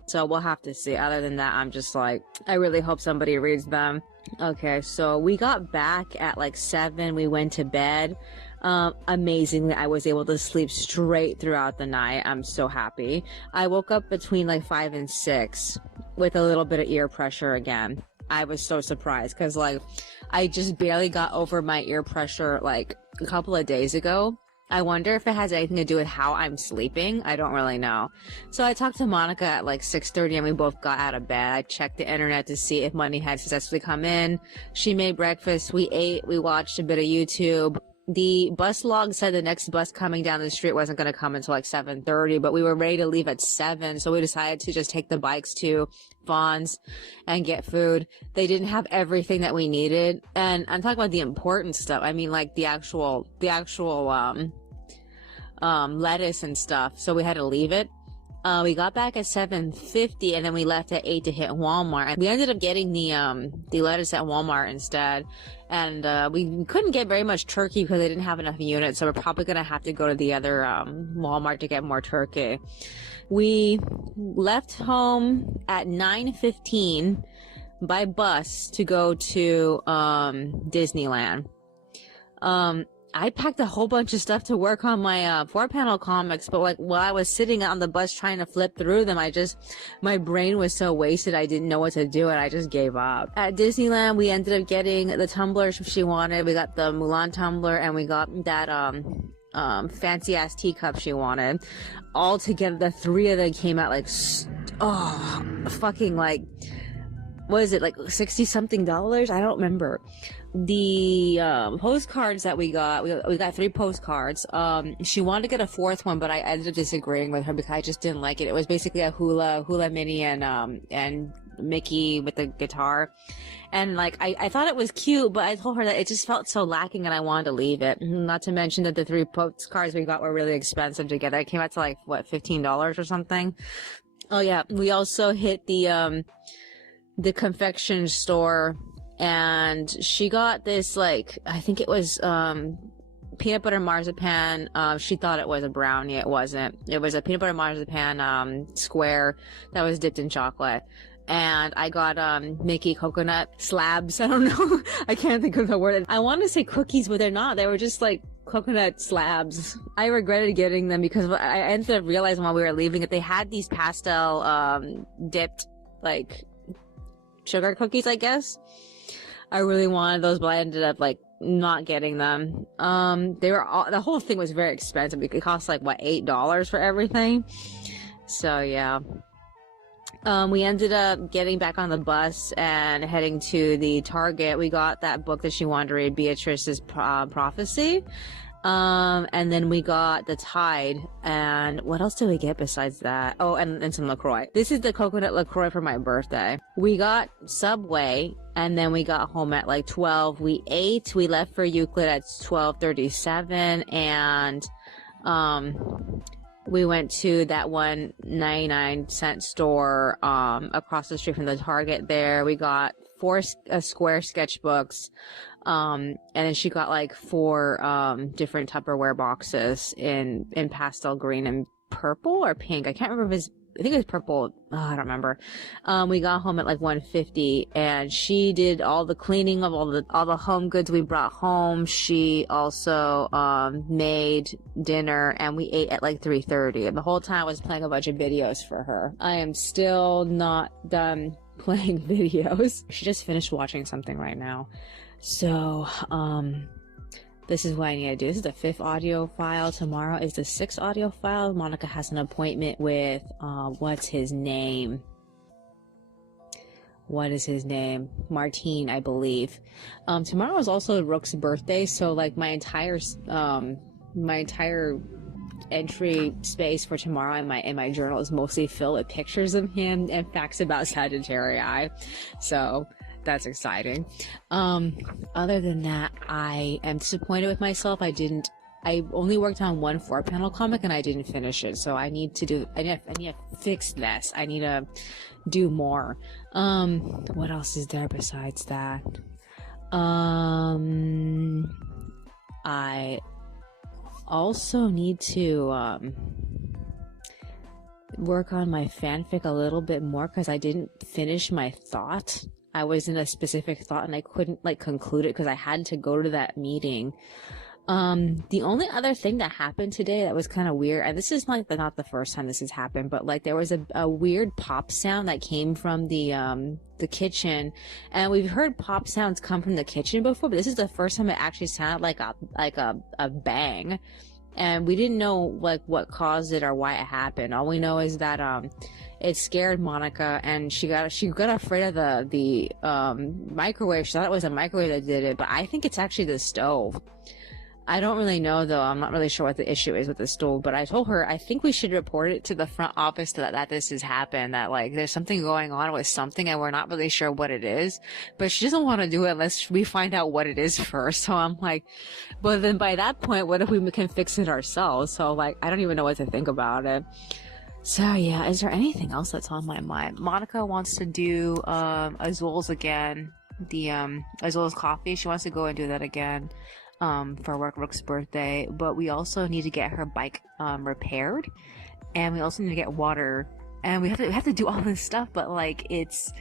So we'll have to see. Other than that, I'm just like, I really hope somebody reads them. Okay, so we got back at like 7. We went to bed. Amazingly, I was able to sleep straight throughout the night. I'm so happy. I woke up between like 5 and 6 with a little bit of ear pressure again. I was so surprised because like I just barely got over my ear pressure like a couple of days ago. I wonder if it has anything to do with how I'm sleeping. I don't really know. So I talked to Monica at like 6:30 and we both got out of bed. I checked the internet to see if money had successfully come in. She made breakfast. We ate. We watched a bit of YouTube. The bus log said the next bus coming down the street wasn't going to come until like 7:30, but we were ready to leave at 7, so we decided to just take the bikes to Vaughn's and get food. They didn't have everything that we needed, and I'm talking about the important stuff. I mean, like the actual lettuce and stuff, so we had to leave it. We got back at 7:50, and then we left at 8 to hit Walmart. And we ended up getting the lettuce at Walmart instead. And we couldn't get very much turkey because they didn't have enough units, so we're probably gonna have to go to the other Walmart to get more turkey. We left home at 9:15 by bus to go to Disneyland. I packed a whole bunch of stuff to work on my 4-panel comics, but like while I was sitting on the bus trying to flip through them, my brain was so wasted I didn't know what to do, and I just gave up. At Disneyland, we ended up getting the tumblers she wanted. We got the Mulan tumbler, and we got that fancy ass teacup she wanted. All together, the 3 of them came out like fucking like, what is it, like $60 something? I don't remember. The postcards that we got 3 postcards. She wanted to get a 4th one, but I ended up disagreeing with her because I just didn't like it. It was basically a hula Minnie and Mickey with the guitar, and like I thought it was cute, but I told her that it just felt so lacking and I wanted to leave it. Not to mention that the 3 postcards we got were really expensive together. It came out to like what, $15 or something. Oh yeah, we also hit the the confection store, and she got this, like, I think it was peanut butter marzipan. She thought it was a brownie. It wasn't. It was a peanut butter marzipan square that was dipped in chocolate. And I got Mickey coconut slabs. I don't know. I can't think of the word. I want to say cookies, but they're not. They were just like coconut slabs. I regretted getting them because I ended up realizing while we were leaving that they had these pastel dipped like sugar cookies, I guess. I really wanted those, but I ended up like not getting them. They were the whole thing was very expensive. It cost like what, $8 for everything. So yeah. We ended up getting back on the bus and heading to the Target. We got that book that she wanted to read, Beatrice's Prophecy. And then we got the Tide. And what else did we get besides that? Oh, and some LaCroix. This is the coconut LaCroix for my birthday. We got Subway, and then we got home at like 12. We ate. We left for Euclid at 12:37, and we went to that one 99-cent store across the street from the Target there. We got 4 square sketchbooks. And then she got like 4 different Tupperware boxes in pastel green and purple or pink. I can't remember if it's, I think it was purple. Oh, I don't remember. We got home at like 1:50, and she did all the cleaning of all the home goods we brought home. She also made dinner, and we ate at like 3:30. And the whole time I was playing a bunch of videos for her. I am still not done playing videos. She just finished watching something right now. So, this is what I need to do. This is the 5th audio file. Tomorrow is the 6th audio file. Monica has an appointment with, what's his name? What is his name? Martine, I believe. Tomorrow is also Rook's birthday, so like my entire entry space for tomorrow in my journal is mostly filled with pictures of him and facts about Sagittarii. So that's exciting. Other than that, I am disappointed with myself. I only worked on 1 4-panel comic and I didn't finish it. So I need to fix this. I need to do more. What else is there besides that? I also need to work on my fanfic a little bit more because I didn't finish my thought. I was in a specific thought and I couldn't like conclude it because I had to go to that meeting. The only other thing that happened today that was kind of weird, and this is like not the first time this has happened, but like there was a weird pop sound that came from the kitchen, and we've heard pop sounds come from the kitchen before, but this is the first time it actually sounded like a bang, and we didn't know like what caused it or why it happened. All we know is that it scared Monica, and she got afraid of the microwave. She thought it was a microwave that did it, but I think it's actually the stove. I don't really know though. I'm not really sure what the issue is with the stove, but I told her I think we should report it to the front office that this has happened, that like there's something going on with something and we're not really sure what it is, but she doesn't want to do it unless we find out what it is first. So I'm like, but then by that point, what if we can fix it ourselves? So like, I don't even know what to think about it. So yeah, is there anything else that's on my mind? Monica wants to do Azul's again, the Azul's coffee. She wants to go and do that again. For Rook's birthday, but we also need to get her bike repaired, and we also need to get water, and we have to do all this stuff, but like it's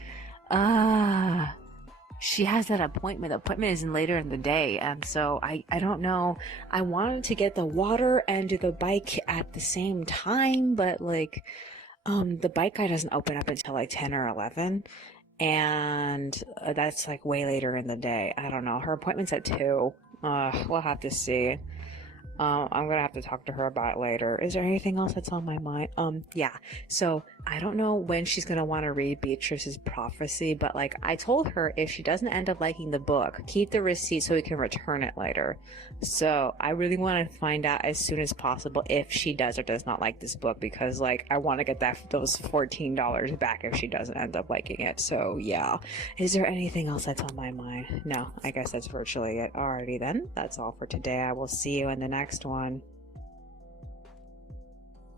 she has that appointment. The appointment is later in the day, and so I don't know. I wanted to get the water and do the bike at the same time, but like the bike guy doesn't open up until like 10 or 11, and that's like way later in the day. I don't know. Her appointment's at 2. We'll have to see. I'm gonna have to talk to her about it later. Is there anything else that's on my mind? Yeah. So I don't know when she's gonna want to read Beatrice's Prophecy, but like I told her if she doesn't end up liking the book, keep the receipt so we can return it later. So I really want to find out as soon as possible if she does or does not like this book, because like I want to get those $14 back if she doesn't end up liking it. So yeah. Is there anything else that's on my mind? No, I guess that's virtually it. Alrighty then. That's all for today. I will see you in the next one.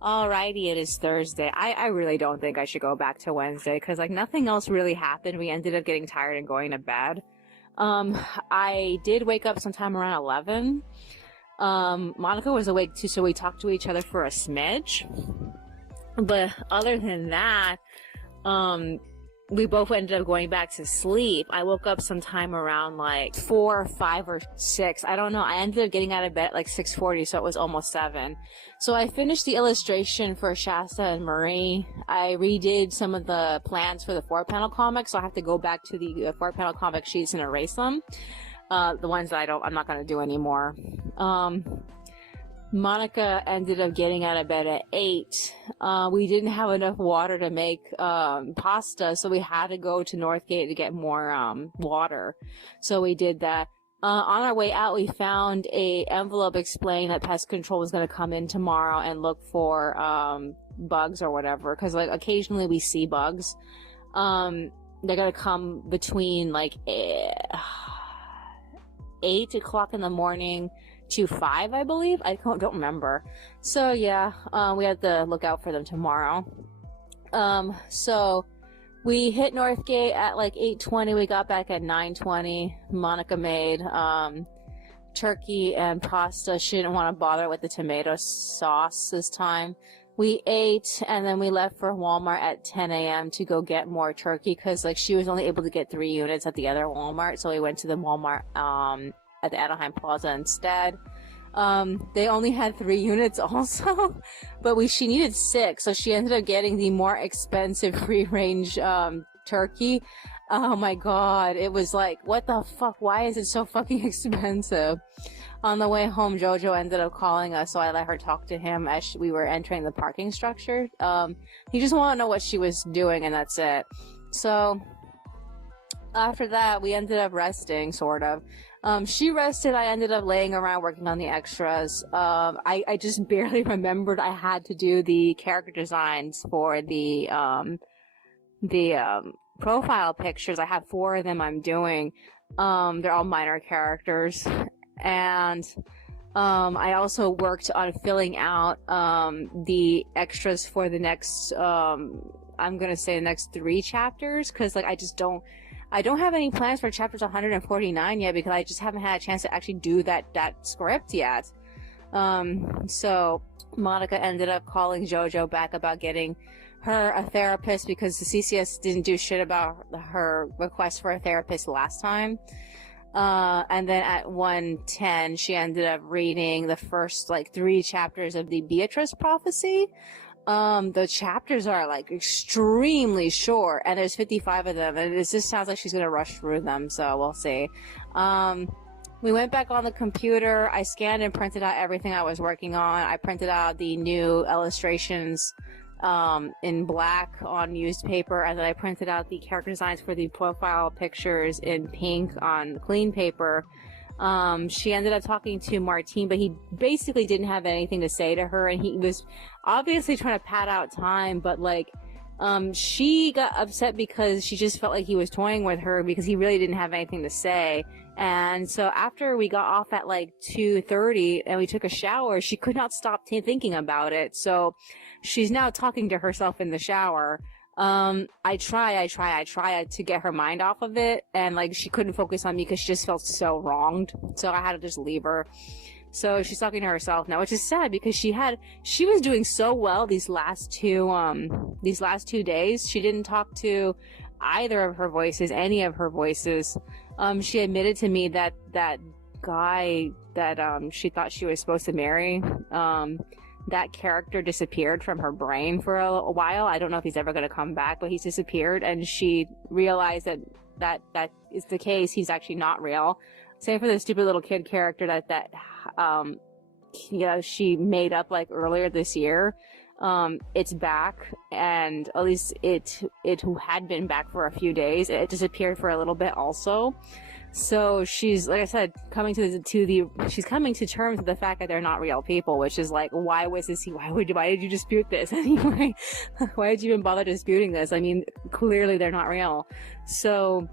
Alrighty, it is Thursday. I really don't think I should go back to Wednesday because like nothing else really happened. We ended up getting tired and going to bed. I did wake up sometime around 11. Monica was awake too, so we talked to each other for a smidge. But other than that, we both ended up going back to sleep. I woke up sometime around like 4 or 5 or 6. I don't know. I ended up getting out of bed at like 6:40, so it was almost 7. So I finished the illustration for Shasta and Marie. I redid some of the plans for the 4-panel comic, so I have to go back to the 4-panel comic sheets and erase them. The ones that I'm not going to do anymore. Monica ended up getting out of bed at 8. We didn't have enough water to make pasta, so we had to go to Northgate to get more water. So we did that. On our way out, we found a envelope explaining that pest control was going to come in tomorrow and look for bugs or whatever, because like occasionally we see bugs. They're going to come between like 8 o'clock in the morning to 5, I believe. I don't remember. So yeah, we have to look out for them tomorrow. So we hit Northgate at like 8:20. We got back at 9:20. Monica made turkey and pasta. She didn't want to bother with the tomato sauce this time. We ate, and then we left for Walmart at 10 a.m. to go get more turkey, because like she was only able to get 3 units at the other Walmart, so we went to the Walmart at the Anaheim Plaza instead. They only had 3 units also, but she needed 6, so she ended up getting the more expensive free-range turkey. Oh my god, it was like, what the fuck, why is it so fucking expensive? On the way home, Jojo ended up calling us, so I let her talk to him as we were entering the parking structure. He just wanted to know what she was doing, and that's it. So after that, we ended up resting, sort of. She rested, I ended up laying around working on the extras. I just barely remembered I had to do the character designs for the profile pictures. I have 4 of them I'm doing. They're all minor characters. And I also worked on filling out the extras for the next, I'm gonna say the next 3 chapters, because like I don't have any plans for chapters 149 yet, because I just haven't had a chance to actually do that script yet. So Monica ended up calling Jojo back about getting her a therapist, because the CCS didn't do shit about her request for a therapist last time. And then at 1:10, she ended up reading the first like 3 chapters of the Beatrice prophecy. The chapters are like extremely short, and there's 55 of them, and it just sounds like she's gonna rush through them, so we'll see. We went back on the computer. I scanned and printed out everything I was working on. I printed out the new illustrations in black on used paper, and then I printed out the character designs for the profile pictures in pink on clean paper. She ended up talking to Martine, but he basically didn't have anything to say to her, and he was obviously trying to pad out time, but like, she got upset because she just felt like he was toying with her because he really didn't have anything to say. And so after we got off at like 2:30 and we took a shower, she could not stop thinking about it. So she's now talking to herself in the shower. I try to get her mind off of it, and like she couldn't focus on me because she just felt so wronged. So I had to just leave her. So she's talking to herself now, which is sad because she was doing so well these last 2 days. She didn't talk to either of her voices, any of her voices. She admitted to me that guy that she thought she was supposed to marry, that character disappeared from her brain for a while. I don't know if he's ever going to come back, but he's disappeared, and she realized that is the case. He's actually not real. Same for the stupid little kid character that she made up like earlier this year. It's back, and at least it had been back for a few days. It disappeared for a little bit also. So she's, like I said, she's coming to terms with the fact that they're not real people, which is like, why did you dispute this anyway? Why did you even bother disputing this? I mean, clearly they're not real. So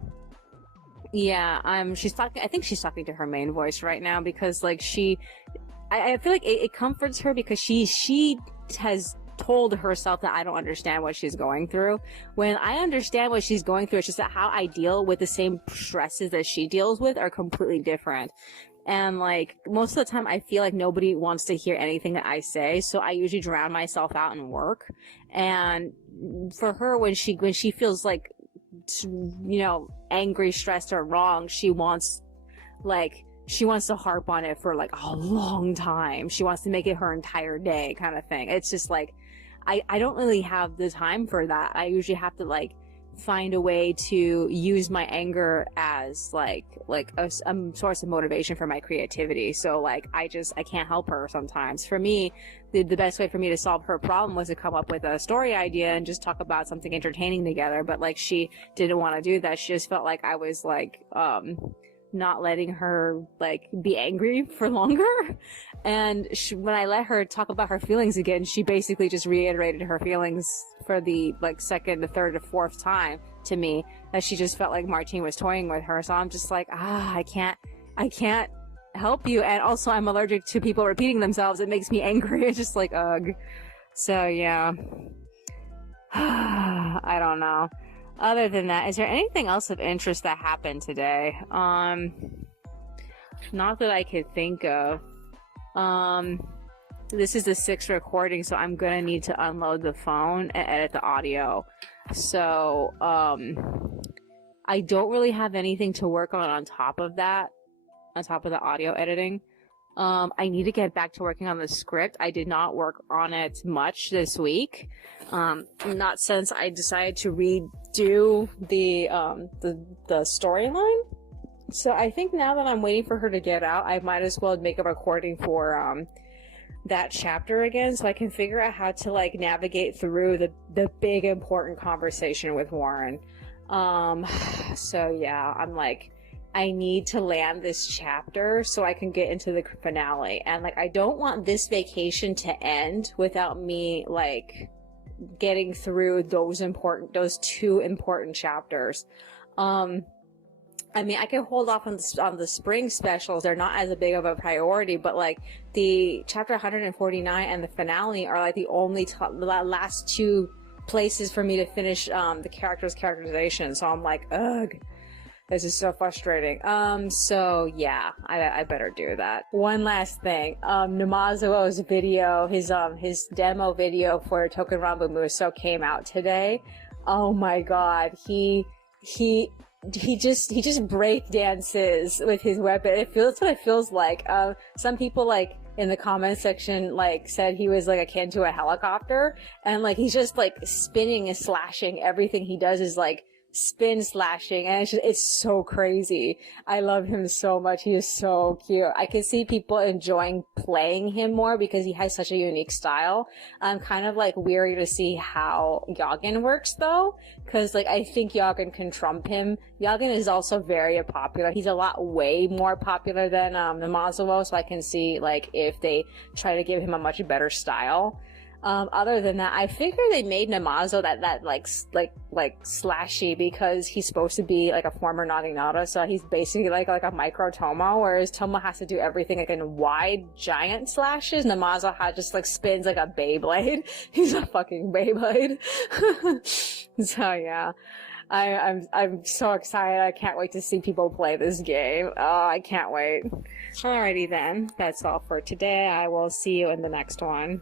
yeah, I think she's talking to her main voice right now, because like I feel like it comforts her, because she has told herself that I don't understand what she's going through. When I understand what she's going through, it's just that how I deal with the same stresses that she deals with are completely different. And like most of the time I feel like nobody wants to hear anything that I say, so I usually drown myself out in work. And for her, when she feels like, you know, angry, stressed, or wrong, she wants to harp on it for like a long time. She wants to make it her entire day kind of thing. It's just like, I don't really have the time for that. I usually have to like find a way to use my anger as like a source of motivation for my creativity. So like, I can't help her sometimes. For me, the best way for me to solve her problem was to come up with a story idea and just talk about something entertaining together. But like, she didn't want to do that. She just felt like I was like, not letting her like be angry for longer. And when I let her talk about her feelings again, she basically just reiterated her feelings for the like second, the third, or fourth time to me, that she just felt like Martine was toying with her. So I'm just like, I can't help you. And also I'm allergic to people repeating themselves. It makes me angry. It's just like, ugh. So yeah. I don't know. Other than that, is there anything else of interest that happened today? Not that I could think of. This is the 6th recording, so I'm gonna need to unload the phone and edit the audio. So, I don't really have anything to work on top of that, on top of the audio editing. I need to get back to working on the script. I did not work on it much this week. Not since I decided to redo the storyline. So I think now that I'm waiting for her to get out, I might as well make a recording for, that chapter again, so I can figure out how to like navigate through the big important conversation with Warren. So yeah, I'm like, I need to land this chapter so I can get into the finale. And like, I don't want this vacation to end without me like getting through those 2 important chapters. I mean, I can hold off on the spring specials. They're not as big of a priority, but like the chapter 149 and the finale are like the only last 2 places for me to finish the character's characterization. So I'm like, ugh, this is so frustrating. So yeah, I better do that. One last thing, Namazuo's video, his demo video for Token Ranbu Muso came out today. Oh my god, he just break dances with his weapon. That's what it feels like. Some people like in the comment section like said he was like akin to a helicopter, and like he's just like spinning and slashing. Everything he does is like spin slashing, and it's so crazy. I love him so much. He is so cute. I can see people enjoying playing him more because he has such a unique style. I'm kind of like weary to see how Yagin works though, because like I think Yagin can trump him. Yagin is also very popular. He's a lot way more popular than Namazuo, so I can see like if they try to give him a much better style. Other than that, I figure they made Namazo that like slashy because he's supposed to be like a former Naginata, so he's basically like a micro Tomo, whereas Tomo has to do everything like in wide giant slashes. Namazo just like spins like a Beyblade. He's a fucking Beyblade. So yeah. I'm so excited. I can't wait to see people play this game. Oh, I can't wait. Alrighty then. That's all for today. I will see you in the next one.